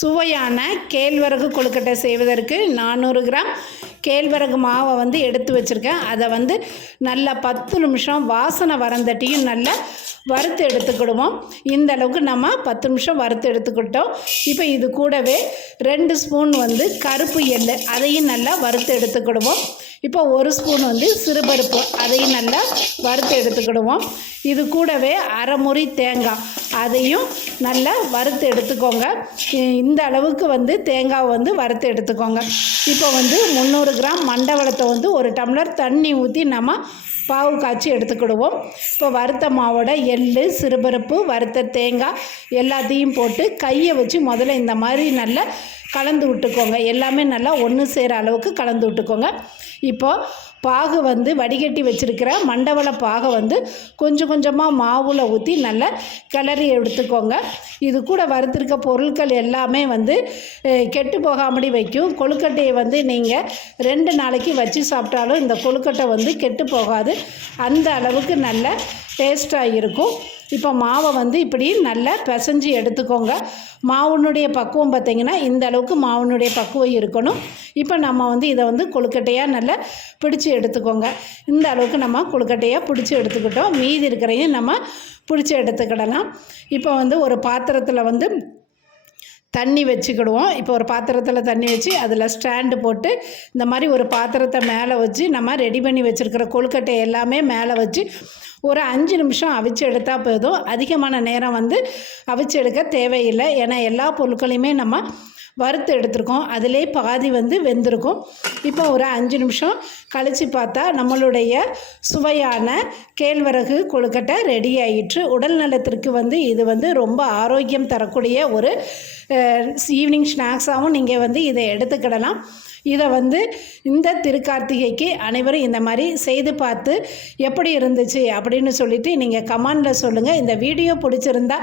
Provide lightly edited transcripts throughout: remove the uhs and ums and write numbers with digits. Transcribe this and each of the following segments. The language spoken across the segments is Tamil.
சுவையான கேழ்வரகு கொழுக்கட்டை செய்வதற்கு 400 கிராம் கேழ்வரகு மாவை வந்து எடுத்து வச்சுருக்கேன். அதை வந்து நல்லா 10 நிமிஷம் வாசனை வரந்தட்டியும் நல்லா வறுத்து எடுத்துக்கிடுவோம். இந்த அளவுக்கு நம்ம 10 நிமிஷம் வறுத்து எடுத்துக்கிட்டோம். இப்போ இது கூடவே 2 ஸ்பூன் வந்து கருப்பு எள்ளு அதையும் நல்லா வறுத்து எடுத்துக்கிடுவோம். இப்போ 1 ஸ்பூன் வந்து சிறுபருப்பு அதையும் நல்லா வறுத்து எடுத்துக்கிடுவோம். இது கூடவே அரை முறி தேங்காய் அதையும் நல்லா வறுத்து எடுத்துக்கோங்க. இந்த அளவுக்கு வந்து தேங்காய் வந்து வறுத்து எடுத்துக்கோங்க. இப்போ வந்து 300 கிராம் மண்டவெல்லத்தை வந்து ஒரு டம்ளர் தண்ணி ஊற்றி நம்ம பாவு காய்ச்சி எடுத்துக்கிடுவோம். இப்போ வறுத்த மாவோட எள்ளு சிறுபருப்பு வறுத்த தேங்காய் எல்லாத்தையும் போட்டு கையை வச்சு முதல்ல இந்த மாதிரி நல்லா கலந்து விட்டுக்கோங்க. எல்லாமே நல்லா ஒன்று சேர அளவுக்கு கலந்து விட்டுக்கோங்க. இப்போது பாகு வந்து வடிகட்டி வச்சுருக்கிற மண்டவெல்ல பாகை வந்து கொஞ்சம் கொஞ்சமாக மாவில் ஊற்றி நல்லா கிளறி எடுத்துக்கோங்க. இது கூட வறுத்திருக்க பொருட்கள் எல்லாமே வந்து கெட்டு போகாமடி வைக்கும். கொழுக்கட்டையை வந்து நீங்கள் 2 நாளைக்கு வச்சு சாப்பிட்டாலும் இந்த கொழுக்கட்டை வந்து கெட்டு போகாது. அந்த அளவுக்கு நல்ல டேஸ்ட்டாக இருக்கும். இப்போ மாவை வந்து இப்படி நல்லா பிசைஞ்சு எடுத்துக்கோங்க. மாவுனுடைய பக்குவம் பார்த்திங்கன்னா இந்த அளவுக்கு மாவுனுடைய பக்குவம் இருக்கணும். இப்போ நம்ம வந்து இதை வந்து கொழுக்கட்டையாக நல்லா பிடிச்சி எடுத்துக்கோங்க. இந்த அளவுக்கு நம்ம கொழுக்கட்டையாக பிடிச்சி எடுத்துக்கிட்டோம். மீதி இருக்கிறதையும் நம்ம பிடிச்சி எடுத்துக்கிடலாம். இப்போ வந்து ஒரு பாத்திரத்தில் வந்து தண்ணி வச்சுக்கிடுவோம். இப்போ ஒரு பாத்திரத்தில் தண்ணி வச்சு அதில் ஸ்டாண்டு போட்டு இந்த மாதிரி ஒரு பாத்திரத்தை மேலே வச்சு நம்ம ரெடி பண்ணி வச்சுருக்கிற கொழுக்கட்டை எல்லாமே மேலே வச்சு ஒரு 5 நிமிஷம் அவிச்சு எடுத்தால் போதும். அதிகமான நேரம் வந்து அவிச்சு எடுக்க தேவையில்லை. ஏன்னா எல்லா பொருட்களையுமே நம்ம வறுத்து எடுத்துருக்கோம். அதிலே பாதி வந்து வெந்திருக்கும். இப்போ ஒரு 5 நிமிஷம் கழித்து பார்த்தா நம்மளுடைய சுவையான கேழ்வரகு கொழுக்கட்டை ரெடி ஆகிட்டு. உடல் நலத்திற்கு வந்து இது வந்து ரொம்ப ஆரோக்கியம் தரக்கூடிய ஒரு ஈவினிங் ஸ்நாக்ஸாகவும் நீங்கள் வந்து இதை எடுத்துக்கிடலாம். இதை வந்து இந்த திருக்கார்த்திகைக்கு அனைவரும் இந்த மாதிரி செய்து பார்த்து எப்படி இருந்துச்சு அப்படின்னு சொல்லிவிட்டு நீங்கள் கமெண்டில் சொல்லுங்கள். இந்த வீடியோ பிடிச்சிருந்தா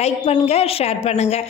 லைக் பண்ணுங்கள், ஷேர் பண்ணுங்கள்.